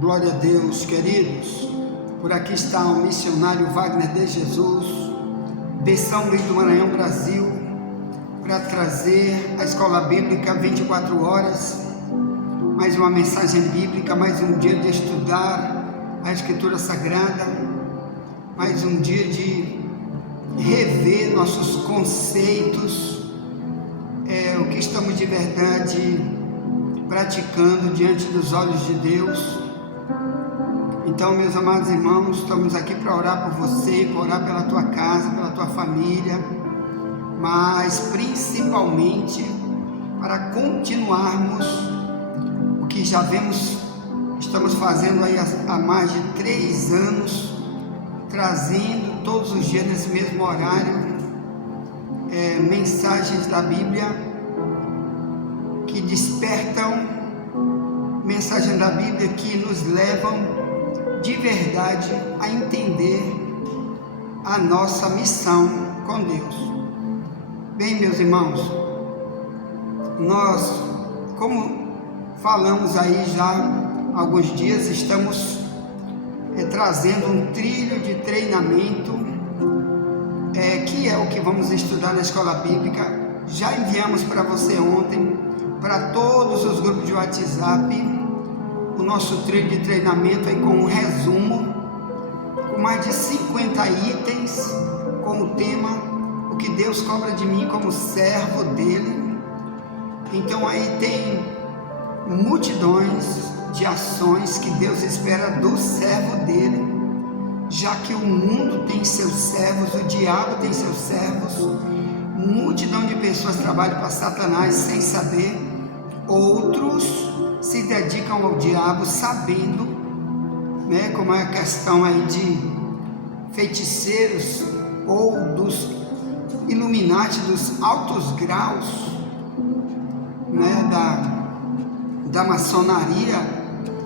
Glória a Deus, queridos. Por aqui está o missionário Wagner de Jesus, de São Luís do Maranhão, Brasil, para trazer a Escola Bíblica 24 horas, mais uma mensagem bíblica, mais um dia de estudar a Escritura Sagrada, mais um dia de rever nossos conceitos, o que estamos de verdade praticando diante dos olhos de Deus. Então, meus amados irmãos, estamos aqui para orar por você, para orar pela tua casa, pela tua família, mas principalmente para continuarmos o que já estamos fazendo aí há mais de 3 anos, trazendo todos os dias nesse mesmo horário mensagens da Bíblia que despertam, mensagens da Bíblia que nos levam de verdade a entender a nossa missão com Deus. Bem, meus irmãos, nós, como falamos aí já há alguns dias, estamos trazendo um trilho de treinamento, que é o que vamos estudar na Escola Bíblica. Já enviamos para você ontem, para todos os grupos de WhatsApp, o nosso trilho de treinamento aí com um resumo, com mais de 50 itens, com o tema o que Deus cobra de mim como servo dele. Então aí tem multidões de ações que Deus espera do servo dele, já que o mundo tem seus servos, o diabo tem seus servos, multidão de pessoas trabalham para Satanás sem saber, outros se dedicam ao diabo sabendo, como é a questão aí de feiticeiros ou dos Illuminati, dos altos graus, da maçonaria,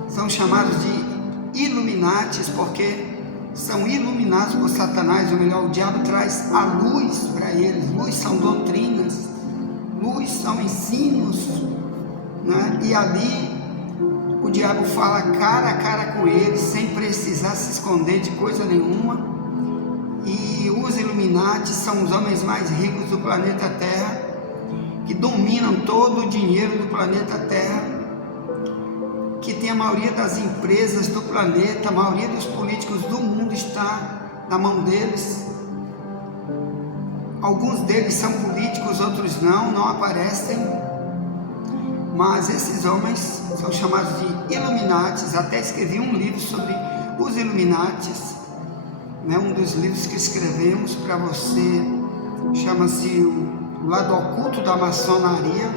são chamados de Illuminatis porque são iluminados por Satanás, ou melhor, o diabo traz a luz para eles. Luz são doutrinas, luz são ensinos, e ali o diabo fala cara a cara com eles, sem precisar se esconder de coisa nenhuma. E os Illuminati são os homens mais ricos do planeta Terra, que dominam todo o dinheiro do planeta Terra, que tem a maioria das empresas do planeta, a maioria dos políticos do mundo está na mão deles. Alguns deles são políticos, outros não aparecem, mas esses homens são chamados de Illuminatis. Até escrevi um livro sobre os Illuminatis, um dos livros que escrevemos para você, chama-se O Lado Oculto da Maçonaria.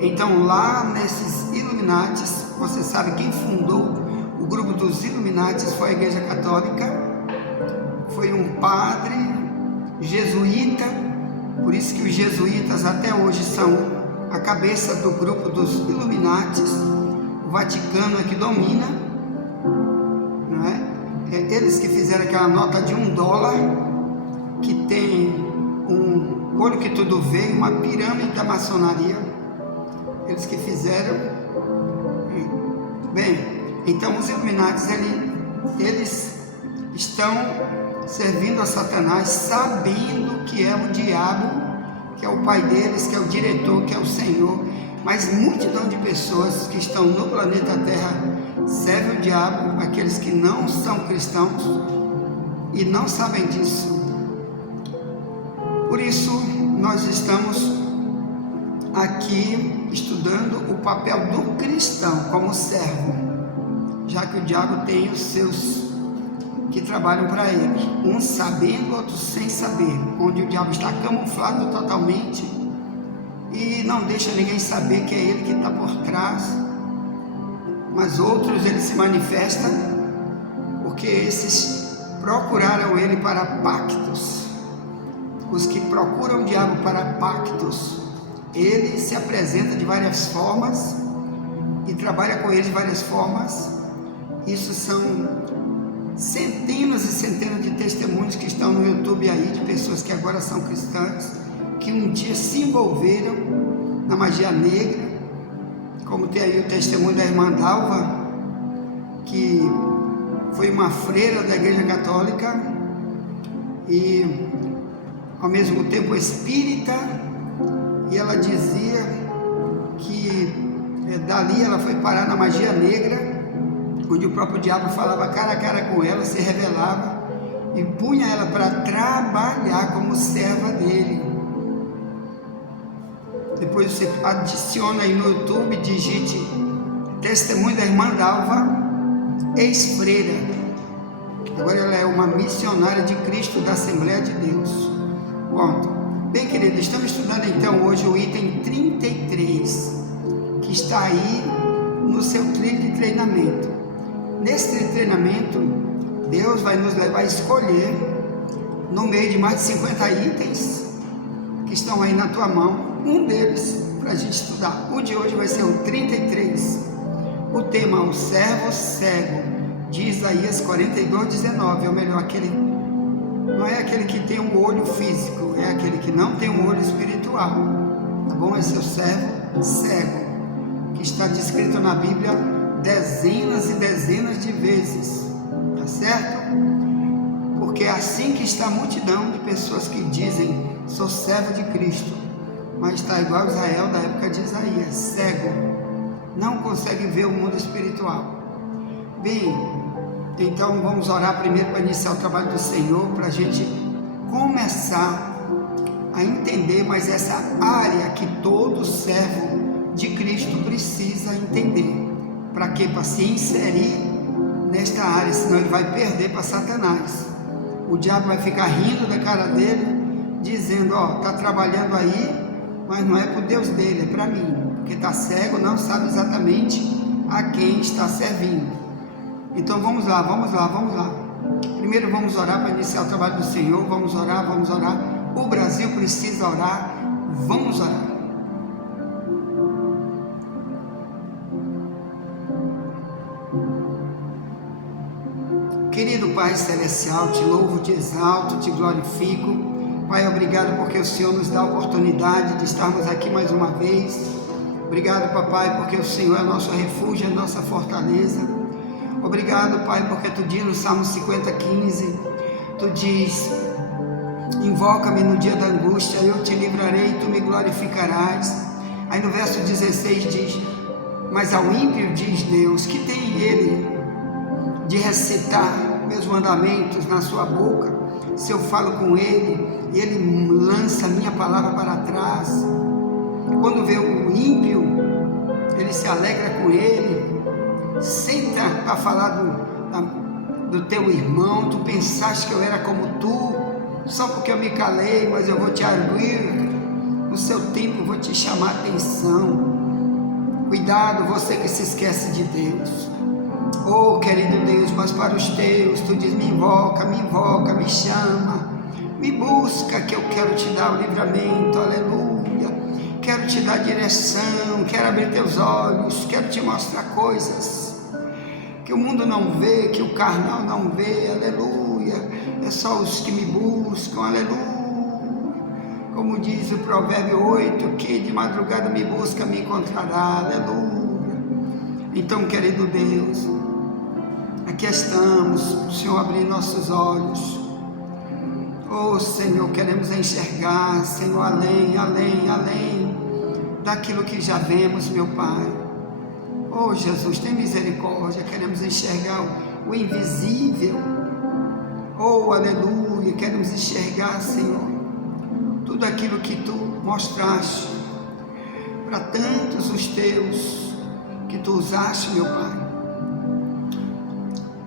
Então, lá nesses Illuminatis, você sabe quem fundou o grupo dos Illuminatis foi a Igreja Católica, foi um padre jesuíta, por isso que os jesuítas até hoje são a cabeça do grupo dos Illuminatis. O Vaticano é que domina, eles que fizeram aquela nota de $1, que tem um olho que tudo vê, uma pirâmide da maçonaria, eles que fizeram. Bem, então os Illuminatis, eles estão servindo a Satanás, sabendo que é o diabo, que é o pai deles, que é o diretor, que é o Senhor. Mas multidão de pessoas que estão no planeta Terra servem o diabo, aqueles que não são cristãos e não sabem disso. Por isso nós estamos aqui estudando o papel do cristão como servo, já que o diabo tem os seus que trabalham para ele, uns sabendo, outros sem saber, onde o diabo está camuflado totalmente e não deixa ninguém saber que é ele que está por trás. Mas outros, ele se manifesta porque esses procuraram ele para pactos. Os que procuram o diabo para pactos, ele se apresenta de várias formas e trabalha com eles de várias formas. Isso são centenas e centenas de testemunhos que estão no YouTube aí, de pessoas que agora são cristãs, que um dia se envolveram na magia negra, como tem aí o testemunho da irmã Dalva, que foi uma freira da Igreja Católica e ao mesmo tempo espírita, e ela dizia que dali ela foi parar na magia negra, onde o próprio diabo falava cara a cara com ela, se revelava e punha ela para trabalhar como serva dele. Depois você adiciona aí no YouTube, digite Testemunho da Irmã Dalva, ex-freira. Agora ela é uma missionária de Cristo da Assembleia de Deus. Ponto. Bem, querido, estamos estudando então hoje o item 33, que está aí no seu trilho de treinamento. Nesse treinamento, Deus vai nos levar a escolher, no meio de mais de 50 itens que estão aí na tua mão, um deles para a gente estudar. O de hoje vai ser o 33. O tema, o servo cego, de Isaías 42:19, ou melhor, não é aquele que tem um olho físico, é aquele que não tem um olho espiritual, tá bom? Esse é o servo cego, que está descrito na Bíblia dezenas e dezenas de vezes, tá certo? Porque é assim que está a multidão de pessoas que dizem, sou servo de Cristo, mas está igual Israel da época de Isaías, cego, não consegue ver o mundo espiritual. Bem, então vamos orar primeiro para iniciar o trabalho do Senhor, para a gente começar a entender mais essa área que todo servo de Cristo precisa entender. Para quê? Para se inserir nesta área, senão ele vai perder para Satanás. O diabo vai ficar rindo da cara dele, dizendo, está trabalhando aí, mas não é para o Deus dele, é para mim, porque está cego, não sabe exatamente a quem está servindo. Então vamos lá. Primeiro vamos orar para iniciar o trabalho do Senhor. Vamos orar. O Brasil precisa orar. Vamos orar. Querido Pai Celestial, te louvo, te exalto, te glorifico. Pai, obrigado porque o Senhor nos dá a oportunidade de estarmos aqui mais uma vez. Obrigado, Papai, porque o Senhor é nosso refúgio, é nossa fortaleza. Obrigado, Pai, porque tu diz no Salmo 50:15, tu diz, invoca-me no dia da angústia, eu te livrarei, tu me glorificarás. Aí no verso 16 diz, mas ao ímpio diz Deus, que tem ele de recitar meus mandamentos na sua boca, se eu falo com ele, e ele lança minha palavra para trás. Quando vê o ímpio, ele se alegra com ele, senta para falar do teu irmão, tu pensaste que eu era como tu, só porque eu me calei, mas eu vou te arguir, no seu tempo vou te chamar a atenção. Cuidado, você que se esquece de Deus. Oh, querido Deus, mas para os teus, tu diz, me invoca, me chama, me busca, que eu quero te dar o livramento, aleluia, quero te dar direção, quero abrir teus olhos, quero te mostrar coisas que o mundo não vê, que o carnal não vê, aleluia, é só os que me buscam, aleluia, como diz o provérbio 8, que de madrugada me busca, me encontrará, aleluia. Então, querido Deus, aqui estamos, o Senhor abrir nossos olhos, oh Senhor, queremos enxergar, Senhor, além daquilo que já vemos, meu Pai. Oh Jesus, tem misericórdia, queremos enxergar o invisível, oh aleluia, queremos enxergar, Senhor, tudo aquilo que Tu mostraste para tantos os Teus, que Tu usaste, meu Pai,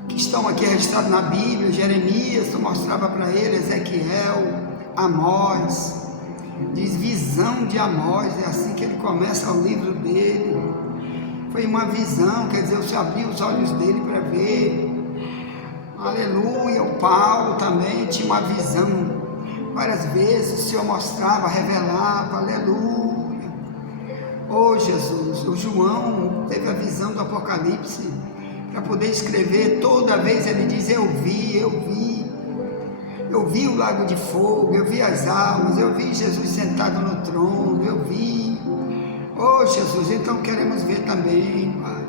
que estão aqui registrados na Bíblia. Jeremias, Tu mostrava para ele, Ezequiel, Amós, diz visão de Amós, é assim que ele começa o livro dele. Foi uma visão, quer dizer, o Senhor abriu os olhos dele para ver. Aleluia. O Paulo também tinha uma visão, várias vezes o Senhor mostrava, revelava, aleluia. Oh Jesus, o João teve a visão do Apocalipse, para poder escrever, toda vez ele diz, eu vi o lago de fogo, eu vi as almas, eu vi Jesus sentado no trono, eu vi. Oh Jesus, então queremos ver também, Pai.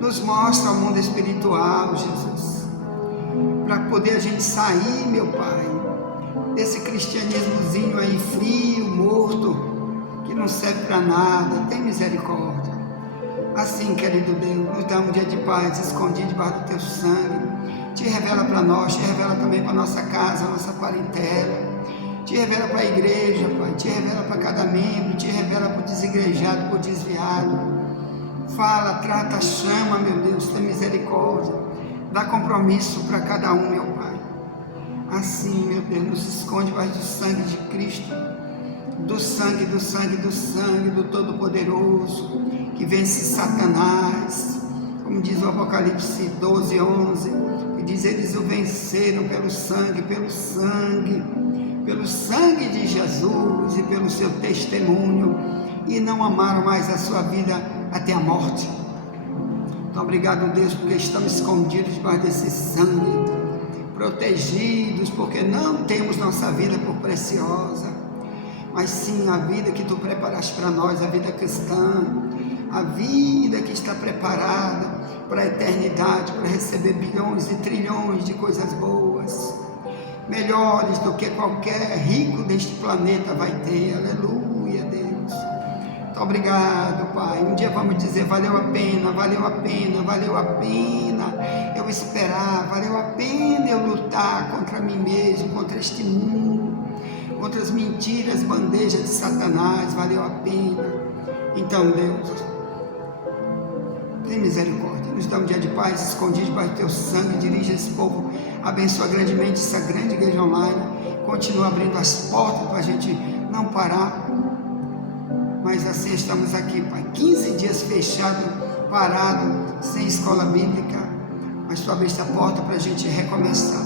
Nos mostra o mundo espiritual, Jesus, para poder a gente sair, meu Pai, desse cristianismozinho aí frio, morto, que não serve para nada. Tem misericórdia. Assim, querido Deus, nos dá um dia de paz, escondido debaixo do teu sangue. Te revela para nós, te revela também para nossa casa, nossa parentela. Te revela para a igreja, Pai, te revela para cada membro, te revela para o desigrejado, para o desviado. Fala, trata, chama, meu Deus, tem misericórdia. Dá compromisso para cada um, meu Pai. Assim, meu Deus, nos esconde debaixo do sangue de Cristo, do sangue do Todo-Poderoso, que vence Satanás, como diz o Apocalipse 12:11, que diz: eles o venceram pelo sangue de Jesus e pelo seu testemunho, e não amaram mais a sua vida até a morte. Então, obrigado, Deus, porque estamos escondidos debaixo desse sangue, protegidos, porque não temos nossa vida por preciosa, mas sim a vida que tu preparaste para nós, a vida cristã, a vida que está preparada para a eternidade, para receber bilhões e trilhões de coisas boas, melhores do que qualquer rico deste planeta vai ter. Aleluia, Deus. Muito obrigado, Pai. Um dia vamos dizer: valeu a pena, valeu a pena, valeu a pena eu esperar, valeu a pena eu lutar contra mim mesmo, contra este mundo, contra as mentiras, bandejas de Satanás, valeu a pena. Então, Deus, tem misericórdia, nos dá um dia de paz, escondido debaixo do teu sangue, dirige esse povo, abençoa grandemente essa grande igreja online, continua abrindo as portas para a gente não parar, mas assim estamos aqui, Pai, 15 dias fechado, parado, sem escola bíblica, mas tu abriste a porta para a gente recomeçar.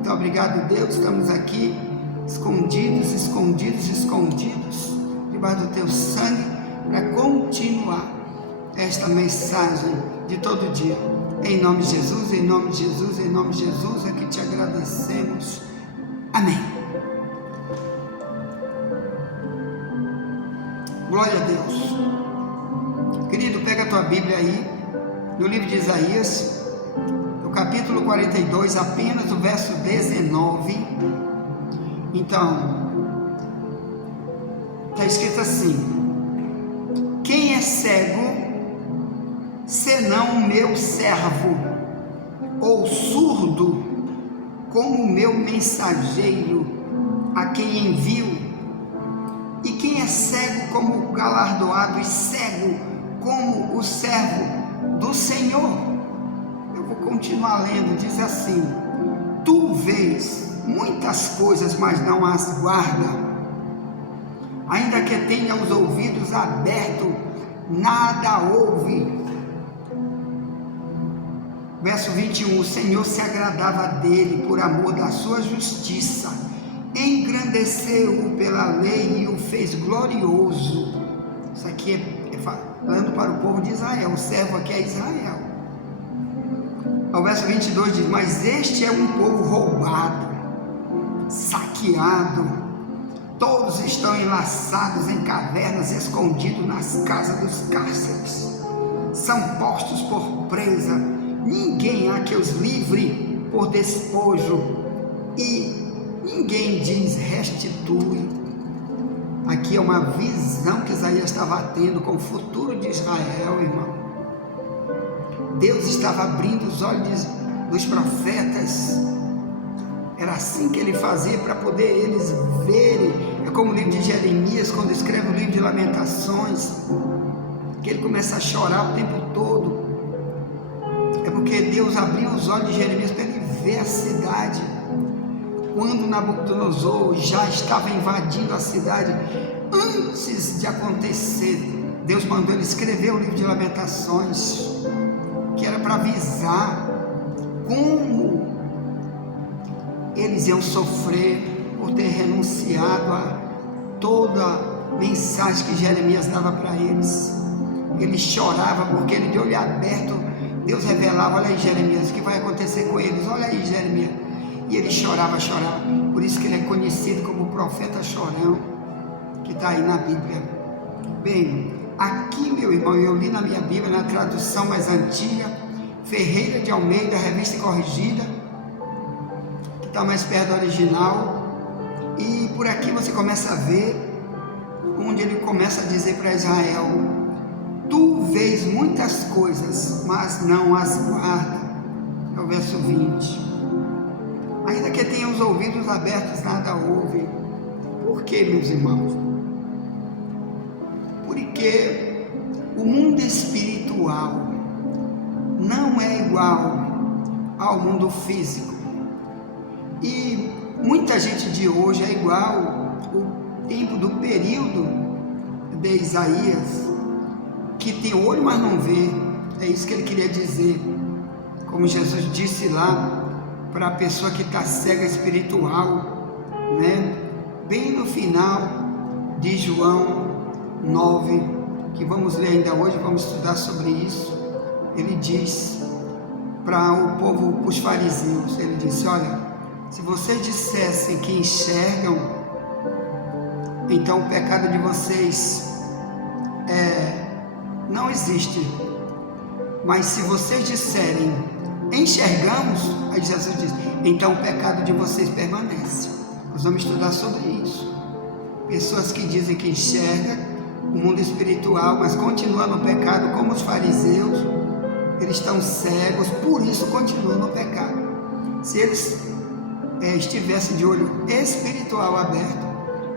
Então, obrigado, Deus, estamos aqui, escondidos, debaixo do teu sangue, para continuar esta mensagem de todo dia. Em nome de Jesus, em nome de Jesus, em nome de Jesus, é que te agradecemos. Amém. Glória a Deus. Querido, pega a tua Bíblia aí, no livro de Isaías, no capítulo 42, apenas o verso 19. Então, está escrito assim: quem é cego, senão o meu servo, ou surdo, como o meu mensageiro, a quem envio? E quem é cego como o galardoado, e cego como o servo do Senhor? Eu vou continuar lendo, diz assim: tu vês muitas coisas, mas não as guarda. Ainda que tenha os ouvidos abertos, nada ouve. Verso 21, o Senhor se agradava dele por amor da sua justiça, engrandeceu-o pela lei e o fez glorioso. Isso aqui é falando para o povo de Israel, o servo aqui é Israel. O verso 22 diz: mas este é um povo roubado, saqueado, todos estão enlaçados em cavernas, escondidos nas casas dos cárceres, são postos por presa, ninguém há que os livre por despojo, e ninguém diz restitui. Aqui é uma visão que Isaías estava tendo com o futuro de Israel, irmão. Deus estava abrindo os olhos dos profetas. Era assim que ele fazia para poder eles verem. É como o livro de Jeremias, quando escreve o livro de Lamentações, que ele começa a chorar o tempo todo. É porque Deus abriu os olhos de Jeremias para ele ver a cidade. Quando Nabucodonosor já estava invadindo a cidade, antes de acontecer, Deus mandou ele escrever o livro de Lamentações, que era para avisar como eles iam sofrer por ter renunciado a toda mensagem que Jeremias dava para eles. Ele chorava porque ele, de olho aberto, Deus revelava: olha aí, Jeremias, o que vai acontecer com eles? Olha aí, Jeremias. E ele chorava. Por isso que ele é conhecido como o profeta chorão, que está aí na Bíblia. Bem, Aqui, meu irmão, eu li na minha Bíblia, na tradução mais antiga, Ferreira de Almeida, revista corrigida, que está mais perto do original. E por aqui você começa a ver, onde ele começa a dizer para Israel: tu vês muitas coisas, mas não as guarda. É o verso 20. Ainda que tenha os ouvidos abertos, nada ouve. Por quê, meus irmãos? Porque o mundo espiritual não é igual ao mundo físico. E muita gente de hoje é igual o tempo do período de Isaías, que tem olho, mas não vê. É isso que ele queria dizer. Como Jesus disse lá para a pessoa que está cega espiritual, né? Bem no final de João 9, que vamos ler ainda hoje, vamos estudar sobre isso. Ele diz para o povo, para os fariseus, ele disse: olha, se vocês dissessem que enxergam, então o pecado de vocês não existe. Mas se vocês disserem enxergamos, aí Jesus diz, então o pecado de vocês permanece. Nós vamos estudar sobre isso. Pessoas que dizem que enxergam o mundo espiritual, mas continuam no pecado, como os fariseus. Eles estão cegos, por isso continuam no pecado. Se eles estivessem de olho espiritual aberto,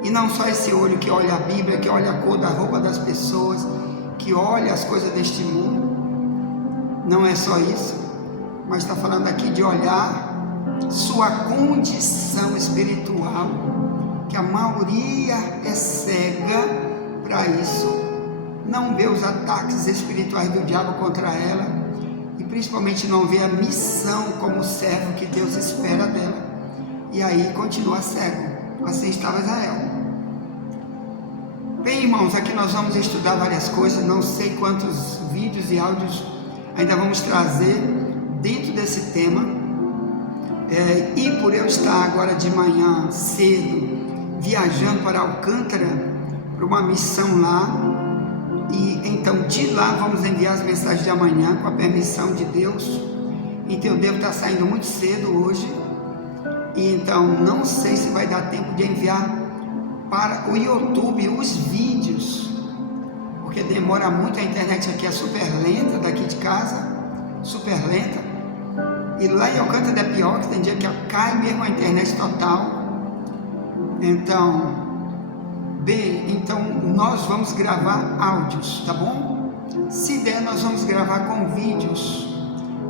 e não só esse olho que olha a Bíblia, que olha a cor da roupa das pessoas, que olha as coisas deste mundo, não é só isso, mas está falando aqui de olhar sua condição espiritual, que a maioria é cega para isso, não vê os ataques espirituais do diabo contra ela, e principalmente não vê a missão como servo que Deus espera dela, e aí continua cego. Assim estava Israel. Bem, irmãos, aqui nós vamos estudar várias coisas, não sei quantos vídeos e áudios ainda vamos trazer dentro desse tema, e por eu estar agora de manhã cedo viajando para Alcântara para uma missão lá, e então de lá vamos enviar as mensagens de amanhã com a permissão de Deus. Então eu devo estar saindo muito cedo hoje, e então não sei se vai dar tempo de enviar para o YouTube os vídeos, porque demora muito, a internet aqui é super lenta, daqui de casa, super lenta, e lá em Alcântara é pior, que tem dia que cai mesmo a internet total. Então, bem, então nós vamos gravar áudios, tá bom? Se der, nós vamos gravar com vídeos,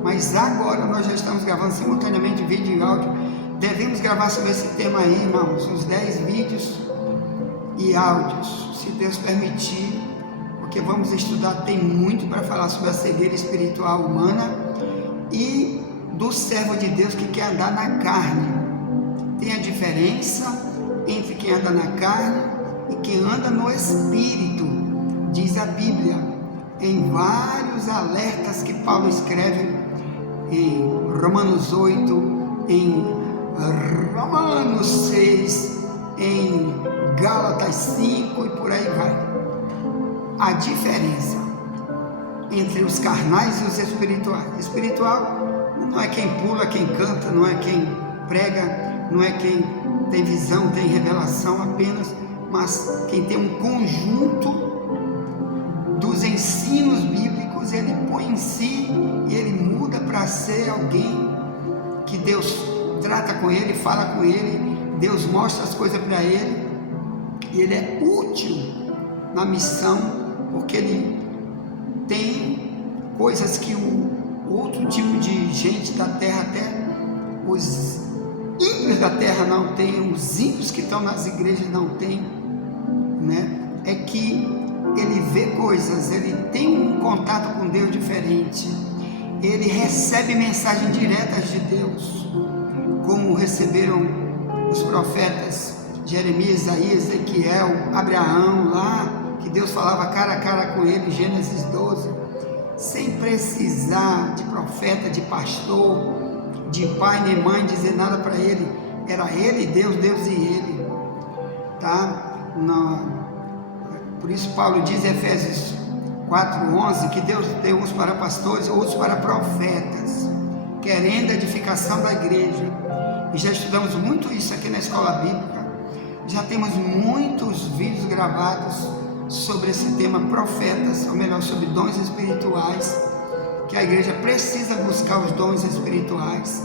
mas agora nós já estamos gravando simultaneamente vídeo e áudio. Devemos gravar sobre esse tema aí, irmãos, uns 10 vídeos e áudios, se Deus permitir, porque vamos estudar, tem muito para falar sobre a cegueira espiritual humana e do servo de Deus que quer andar na carne. Tem a diferença entre quem anda na carne e quem anda no Espírito, diz a Bíblia, em vários alertas que Paulo escreve em Romanos 8, em Romanos 6, em Gálatas 5 e por aí vai. A diferença entre os carnais e os espirituais. Espiritual não é quem pula, quem canta, não é quem prega, não é quem tem visão, tem revelação apenas, mas quem tem um conjunto dos ensinos bíblicos, ele põe em si e ele muda para ser alguém que Deus trata com ele, fala com ele, Deus mostra as coisas para ele, e ele é útil na missão, porque ele tem coisas que o outro tipo de gente da terra, até os ímpios da terra não tem, os ímpios que estão nas igrejas não tem, né? É que ele vê coisas, ele tem um contato com Deus diferente, ele recebe mensagens diretas de Deus, como receberam os profetas Jeremias, Isaías, Ezequiel, Abraão, lá que Deus falava cara a cara com ele, Gênesis 12, sem precisar de profeta, de pastor, de pai nem mãe dizer nada para ele, era ele, Deus, Deus e ele, tá? Por isso Paulo diz em Efésios 4:11, que Deus deu uns para pastores, outros para profetas, querendo a edificação da igreja. E já estudamos muito isso aqui na escola bíblica, já temos muitos vídeos gravados sobre esse tema profetas, ou melhor, sobre dons espirituais, que a igreja precisa buscar os dons espirituais,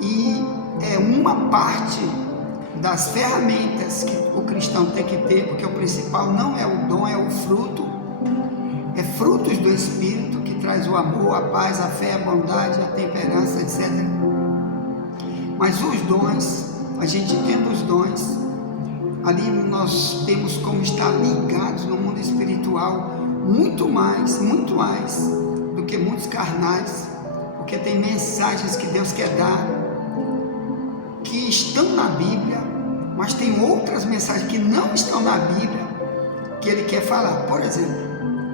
e é uma parte das ferramentas que o cristão tem que ter, porque o principal não é o dom, é o fruto, é frutos do Espírito, que traz o amor, a paz, a fé, a bondade, a temperança, etc. Mas os dons, a gente tendo os dons, ali nós temos como estar ligados no mundo espiritual, muito mais do que muitos carnais, porque tem mensagens que Deus quer dar, que estão na Bíblia, mas tem outras mensagens que não estão na Bíblia, que Ele quer falar. Por exemplo,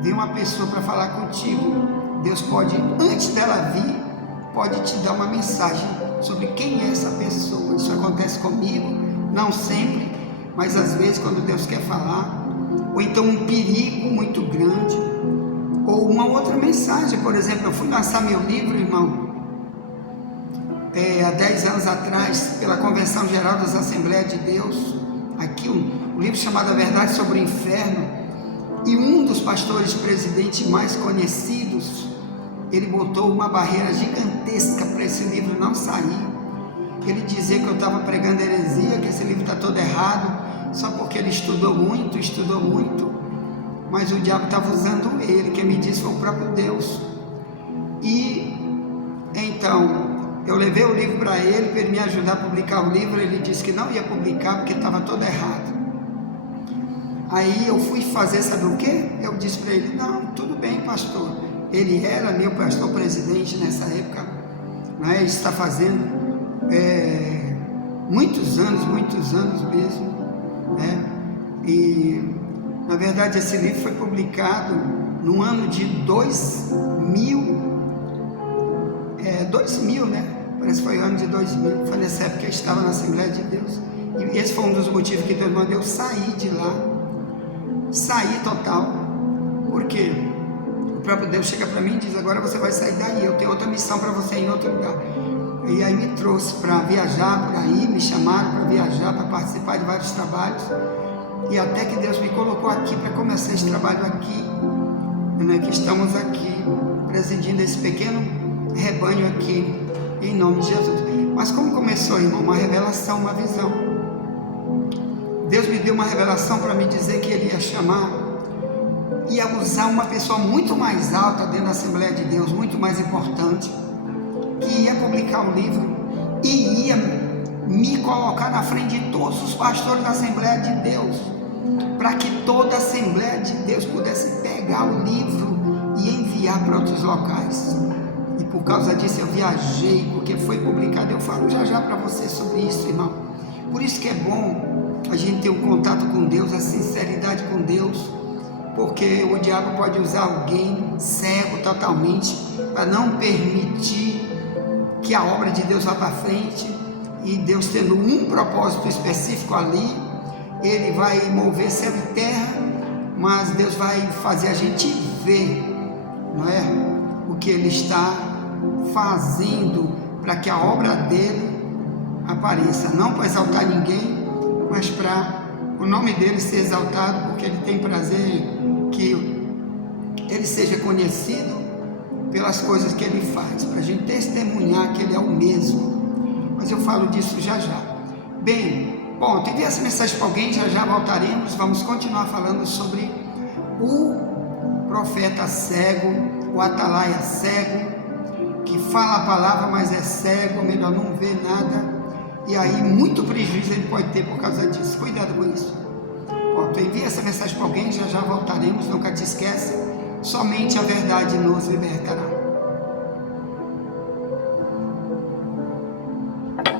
vem uma pessoa para falar contigo, Deus pode, antes dela vir, pode te dar uma mensagem sobre quem é essa pessoa. Isso acontece comigo, não sempre, mas às vezes quando Deus quer falar, ou então um perigo muito grande, ou uma outra mensagem. Por exemplo, eu fui lançar meu livro, irmão, há 10 anos atrás, pela Convenção Geral das Assembleias de Deus, aqui um livro chamado A Verdade sobre o Inferno, e um dos pastores presidentes mais conhecidos, ele botou uma barreira gigantesca para esse livro não sair. Ele dizia que eu estava pregando heresia, que esse livro está todo errado, só porque ele estudou muito, mas o diabo estava usando ele. Quem me disse foi o próprio Deus. E então eu levei o livro para ele me ajudar a publicar o livro. Ele disse que não ia publicar porque estava todo errado. Aí eu fui fazer, sabe o que? Eu disse para ele: não, tudo bem, pastor. Ele era meu pastor presidente nessa época, né? Ele está fazendo muitos anos mesmo, né? E na verdade esse livro foi publicado no ano de 2000, né? Parece que foi o ano de 2000, foi nessa época que eu estava na Assembleia de Deus, e esse foi um dos motivos que Deus mandou eu sair de lá, sair total, porque o próprio Deus chega para mim e diz: agora você vai sair daí, eu tenho outra missão para você em outro lugar. E aí me trouxe para viajar por aí, me chamaram para viajar, para participar de vários trabalhos, e até que Deus me colocou aqui para começar esse trabalho aqui, né, que estamos aqui presidindo esse pequeno rebanho aqui, em nome de Jesus. Mas como começou, irmão? Uma revelação, uma visão. Deus me deu uma revelação para me dizer que Ele ia chamar, ia usar uma pessoa muito mais alta dentro da Assembleia de Deus, muito mais importante, que ia publicar um livro e ia me colocar na frente de todos os pastores da Assembleia de Deus, para que toda a Assembleia de Deus pudesse pegar o livro e enviar para outros locais. E por causa disso eu viajei, porque foi publicado. Eu falo já para você sobre isso, irmão. Por isso que é bom a gente ter um contato com Deus, a sinceridade com Deus, porque o diabo pode usar alguém cego totalmente para não permitir que a obra de Deus vá para frente. E Deus tendo um propósito específico ali, Ele vai mover céu e terra, mas Deus vai fazer a gente ver, não é, o que Ele está fazendo para que a obra dele apareça, não para exaltar ninguém, mas para o nome dele ser exaltado, porque Ele tem prazer que Ele seja conhecido pelas coisas que Ele faz, para a gente testemunhar que Ele é o mesmo. Mas eu falo disso já. Bem, bom, enviei essa mensagem para alguém, já voltaremos. Vamos continuar falando sobre o profeta cego, o atalaia cego, que fala a palavra, mas é cego, melhor não vê nada, e aí muito prejuízo ele pode ter por causa disso. Cuidado com isso. Bom, envia essa mensagem para alguém, já voltaremos. Nunca te esquece, somente a verdade nos libertará.